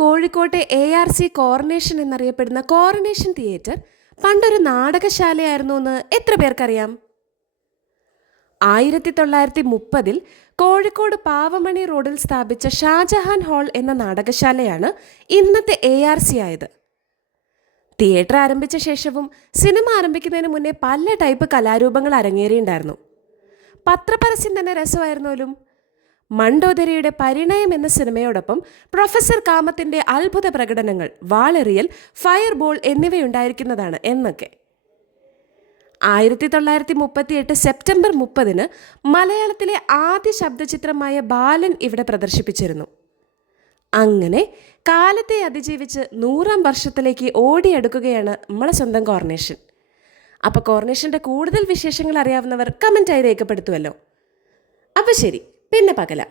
കോഴിക്കോട്ടെ ARC coronation എന്നറിയപ്പെടുന്ന coronation theatre പണ്ടൊരു നാടകശാലയായിരുന്നു എന്ന് എത്ര പേർക്കറിയാം? 1930 കോഴിക്കോട് പാവമണി റോഡിൽ സ്ഥാപിച്ച ഷാജഹാൻ ഹാൾ എന്ന നാടകശാലയാണ് ഇന്നത്തെ ARC ആയത്. തിയേറ്റർ ആരംഭിച്ച ശേഷവും സിനിമ ആരംഭിക്കുന്നതിന് മുന്നേ പല ടൈപ്പ് കലാരൂപങ്ങൾ അരങ്ങേറിയുണ്ടായിരുന്നു. പത്രപരസ്യം തന്നെ രസമായിരുന്നാലും മണ്ടോദരിയുടെ പരിണയം എന്ന സിനിമയോടൊപ്പം പ്രൊഫസർ കാമത്തിൻ്റെ അത്ഭുത പ്രകടനങ്ങൾ, വാളെറിയൽ, ഫയർബോൾ എന്നിവയുണ്ടായിരിക്കുന്നതാണ് എന്നൊക്കെ. 1938 സെപ്റ്റംബർ 30 മലയാളത്തിലെ ആദ്യ ശബ്ദചിത്രമായ ബാലൻ ഇവിടെ പ്രദർശിപ്പിച്ചിരുന്നു. അങ്ങനെ കാലത്തെ അതിജീവിച്ച് 100ാം വർഷത്തിലേക്ക് ഓടിയെടുക്കുകയാണ് നമ്മളെ സ്വന്തം കോർണേഷൻ. അപ്പോൾ കോർണേഷൻ്റെ കൂടുതൽ വിശേഷങ്ങൾ അറിയാവുന്നവർ കമൻറ്റായി രേഖപ്പെടുത്തുമല്ലോ. അപ്പോൾ ശരി, പിന്നെ പകലാം.